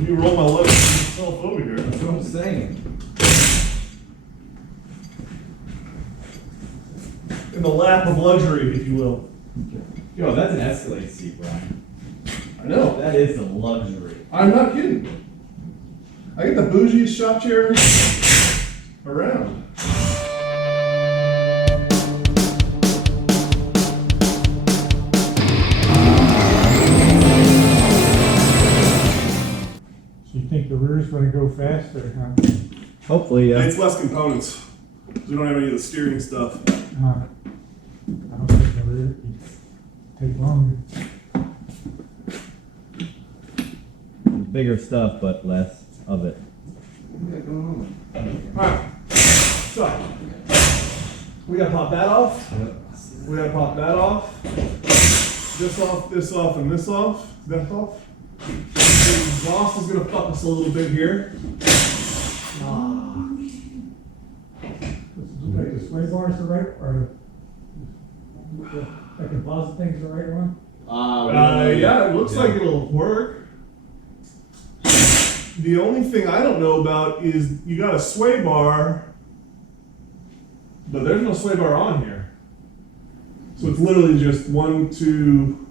Let me roll my legs myself over here. That's what I'm saying. In the lap of luxury, if you will. Yo, that's an Escalade seat, Brian. I know. That is a luxury. I'm not kidding. I get the bougiest shop chair around. So you think the rear's gonna go faster, huh? Hopefully, yeah. It's less components. We don't have any of the steering stuff. I don't think the rear take longer. Bigger stuff, but less of it. Alright. So, we gotta pop that off. We gotta pop that off. This off, and this off. That off. The exhaust is gonna fuck us a little bit here. Like the sway bar's the right, or the composite thing's the right one? Yeah, it looks like it'll work. The only thing I don't know about is you got a sway bar, but there's no sway bar on here. So it's literally just 1, 2,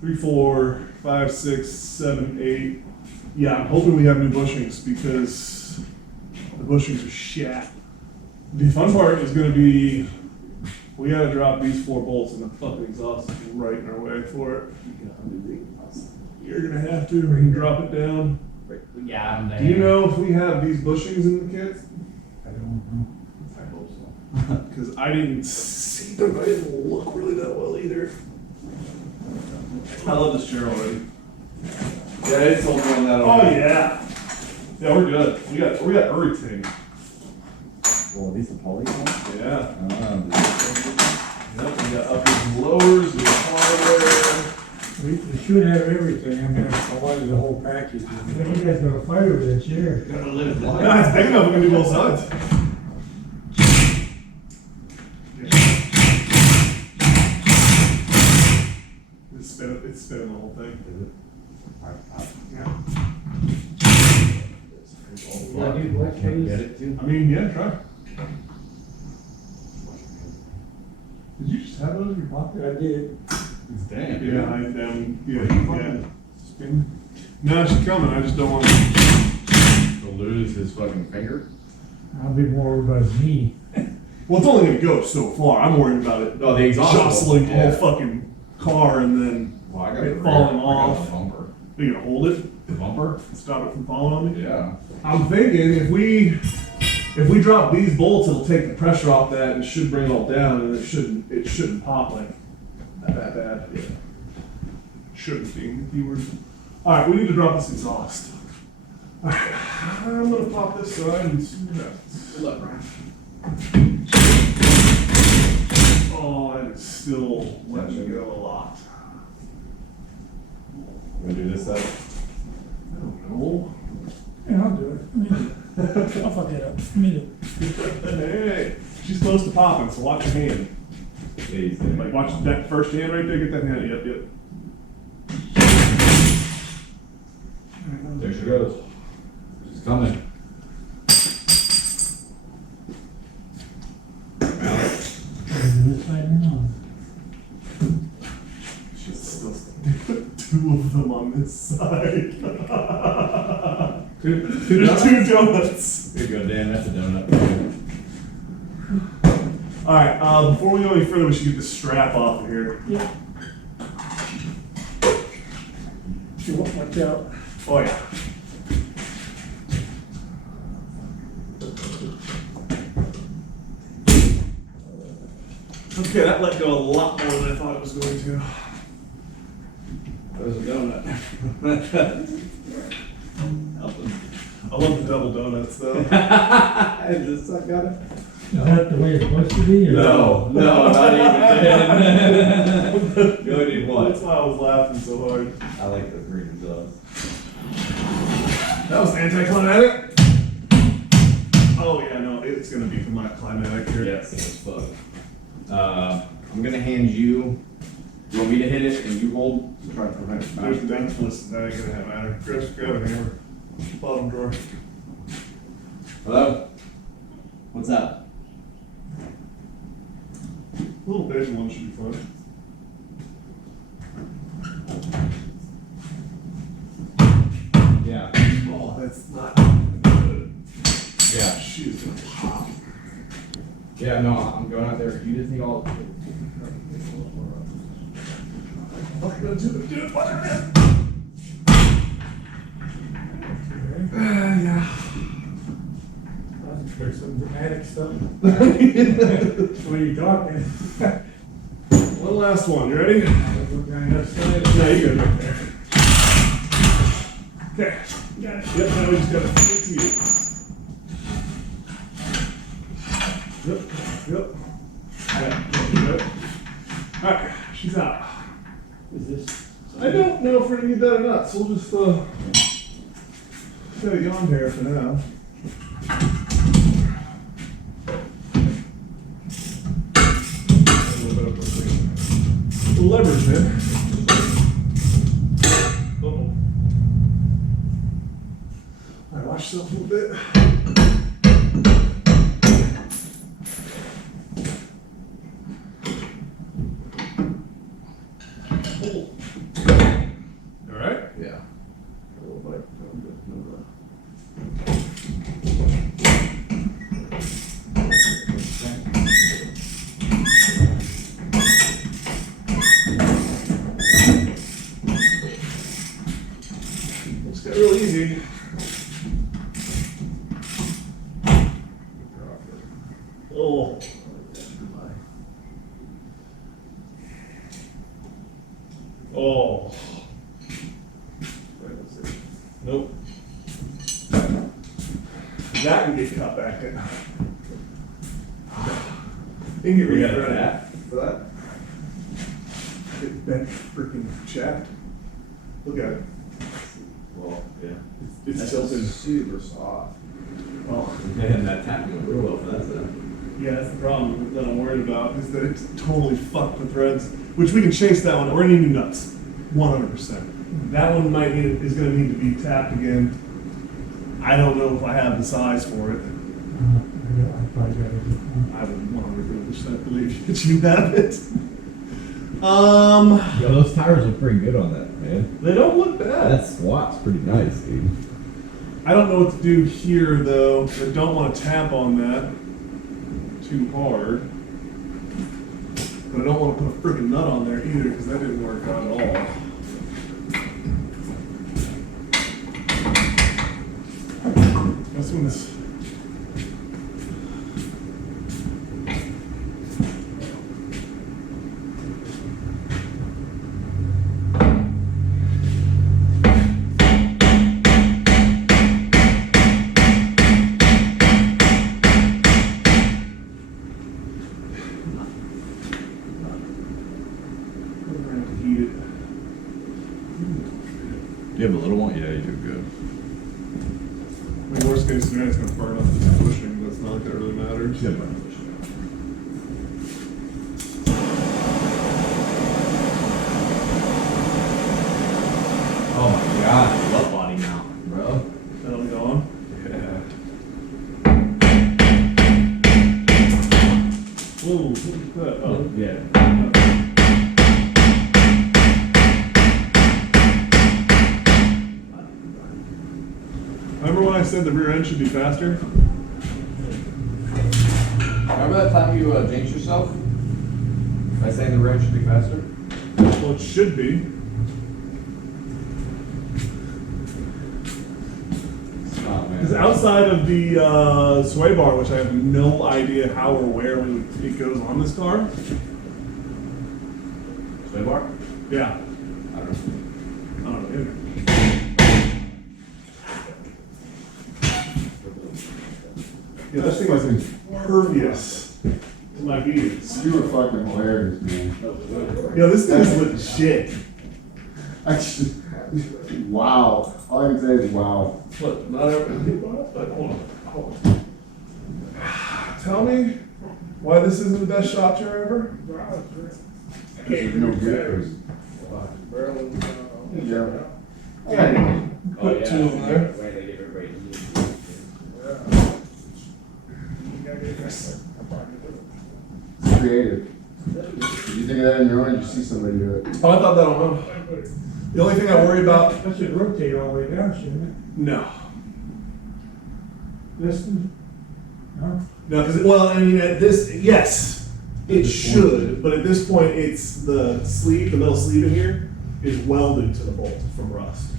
3, 4, 5, 6, 7, 8. Yeah, I'm hoping we have new bushings because the bushings are shat. The fun part is going to be we got to drop these 4 bolts and the fucking exhaust is right in our way for it. You're going to have to drop it down. Yeah, I'm there. Do you know if we have these bushings in the kit? I don't know. I hope so. Because I didn't see them. I didn't look really that well either. I love this chair already. Yeah, it's told me on that Oh already. yeah. Yeah, we're good. We got everything. Well, these are poly ones? Yeah. Oh, Yep, we got uppers and lowers, we got hardware. We should have everything, I mean, I wanted the whole package. Then you guys got a fight over that chair. gotta live life. No, it's big enough, we can do both sides. It's spinning the whole thing. Yeah, dude, what Can't get case? it too. I mean, yeah, try. Did you just have those in your pocket? I did. Damn. Yeah. Spin. No, she's coming. I just don't want to. To lose his fucking finger? I'll be more worried about his knee. Well, it's only going to go so far. I'm worried about it. Oh, the exhaust. Jostling the Yeah. whole fucking car and then Well, I got it the falling rear. I got off. the bumper. Are you going to hold it? The bumper? Stop it from falling on me? Yeah. I'm thinking if we drop these bolts, it'll take the pressure off that and it should bring it all down and it shouldn't pop like that bad. Yeah. Shouldn't be viewers. Alright, we need to drop this exhaust. Alright, I'm gonna pop this side and see what happens. Look, Brian. Oh, that is still letting me go a lot. Wanna do this side? I don't know. Yeah, I'll do it. I'll fuck it up. Let me do it. Hey, she's close to popping, so watch your hand. Please. Like watch that first hand right there, get that hand, yep. There she goes. She's coming. This side now. She's still two of them on this side. There's 2 donuts. Here you go, Dan. That's a donut. Alright, before we go any further, we should get the strap off of here. Yeah. You won't watch out. Oh yeah. Okay, that let go a lot more than I thought it was going to. There's a donut. I love the double donuts though. Is this suck got it? Is that the way it's supposed to be? Or? No, not even. You only need one. That's why I was laughing so hard. I like the green exhaust. That was anticlimactic. Oh yeah, no, it's gonna be climatic here. Yes, it's fuck. I'm gonna hand you. You want me to hit it and you hold? Try to prevent it. There's that's listen, that ain't gonna matter. Grab a hammer. Bottom drawer. Hello? What's up? Little beige one should be fun. Yeah. Oh, that's not good. Yeah. She's gonna pop. Yeah, no, I'm going out there. You just need all. I'm gonna do it, whatever it is. Yeah. There's some dramatic stuff. What are you talking? One last one, you ready? We're gonna have side. Yeah, you good right there. Okay, got it. Yep, now we just gotta fit it to you. Yep, yep. Yep. Alright, she's out. Is this? I don't know if we're gonna need that or not, so we'll just, set it on here for now. The leverage there. Uh-oh. Alright, watch yourself a little bit. Alright? Yeah. A little bit. It's got real easy. Oh. Oh. Nope. That can get cut back in. You can get We got rid of that. for that. Get bent freaking shaft. Look at it. Well, yeah. It's tilted. super soft. Oh. And that tapping went real well for that stuff. Yeah, that's the problem that I'm worried about, is that it's totally fucked the threads, which we can chase that one. We're gonna need new nuts, 100%. That one is gonna need to be tapped again. I don't know if I have the size for it. I probably got it. I would 100% believe that you have it. Yo, those tires look pretty good on that, man. They don't look bad. That squat's pretty nice, dude. I don't know what to do here though. I don't want to tap on that too hard. But I don't want to put a freaking nut on there either, because that didn't work out at all. This one's. Do you have a little one? Yeah, you do good. I mean, worst case scenario, it's gonna burn up this bushing, but it's not like that really matters. Yeah, Oh my god, I love body mount, bro. That'll be on. Yeah. Whoa, what is that? Oh, Yeah. remember when I said the rear end should be faster? Remember that time you jinxed yourself? By saying the rear should be faster? Well, it should be. Oh, man. Because outside of the sway bar, which I have no idea how or where it goes on this car. Sway bar? Yeah, I don't know. I don't know either. Yeah, this thing is impervious to my views. You were fucking hilarious, man. Yeah, this thing is legit. Actually, wow. All I can say is wow. Look, not every. Hold on. Tell me why this isn't the best shop tour ever? There's no grippers. Yeah. Put two of them there. see somebody do it. Oh, I thought that on. The only thing I worry about. That should rotate all the way down, shouldn't No. it? This one? No? No, because, well, I mean, at this, yes, it should, but at this point, it's the sleeve, the metal sleeve in here is welded to the bolt from rust.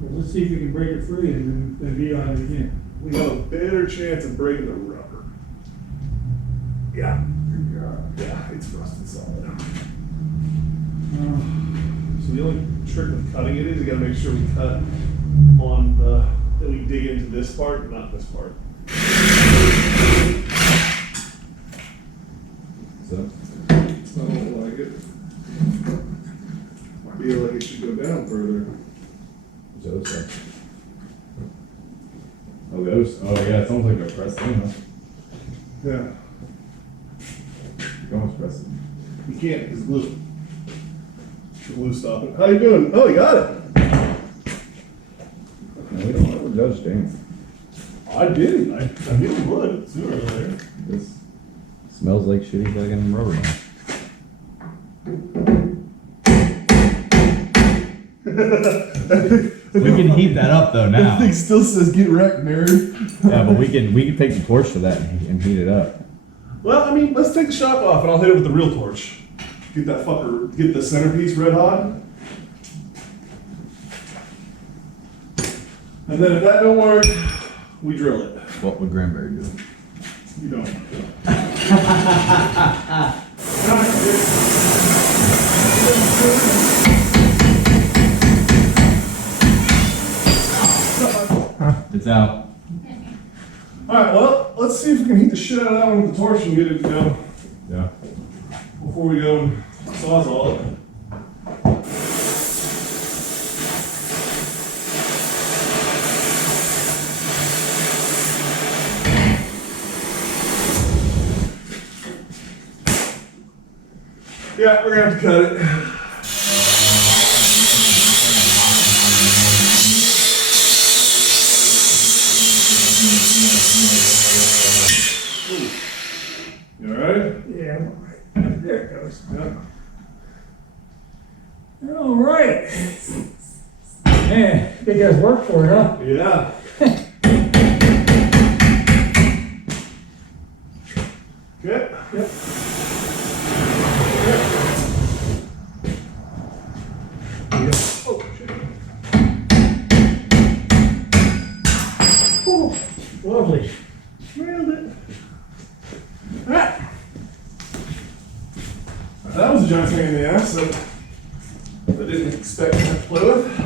Well, let's see if we can break it free and then be on it again. We have a better chance of breaking the rubber. Yeah. Yeah, it's rusted solid. So the only trick with cutting it is you gotta make sure we cut on the, that we dig into this part, not this part. So, I don't like it. I feel like it should go down further. so, oh, those, oh yeah, it's almost like a press thing, huh? Yeah. You can almost press it. You can't, because glue. The glue stop it. How you doing? Oh, you got it. No, we don't ever judge Dan. I didn't. I knew it would sooner or later. This smells like shitty fucking rubber now. We can heat that up though now. Thing still says get wrecked, nerd. Yeah, but we can take the torch to that and heat it up. Well, I mean, let's take the shock off and I'll hit it with the real torch. Get that fucker, get the centerpiece red hot. And then if that don't work, we drill it. What would Granberry do? You don't. It's out. Alright, well, let's see if we can heat the shit out of that one with the torch and get it, Yeah. before we go and sawzall it. Yeah, we're gonna have to cut it. You alright? Yeah, I'm all right. There it goes. Yeah. All right. Man, big guys work for it, huh? Yeah. Okay. Yep. Oh, shit. Oh, Lovely. nailed it. Ah. That was a giant pain in the ass that I didn't expect to have to play with.